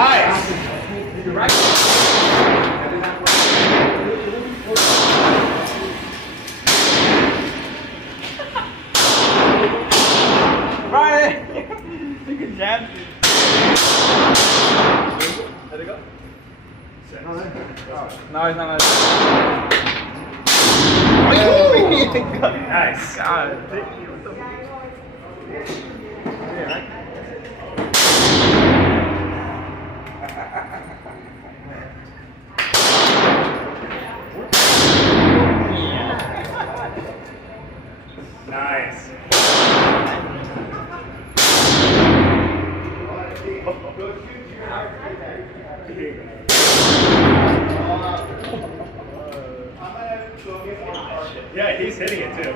Nice. Right. You can jab. Let it go. No, it's not. Nice. God. Nice. Yeah, he's hitting it too.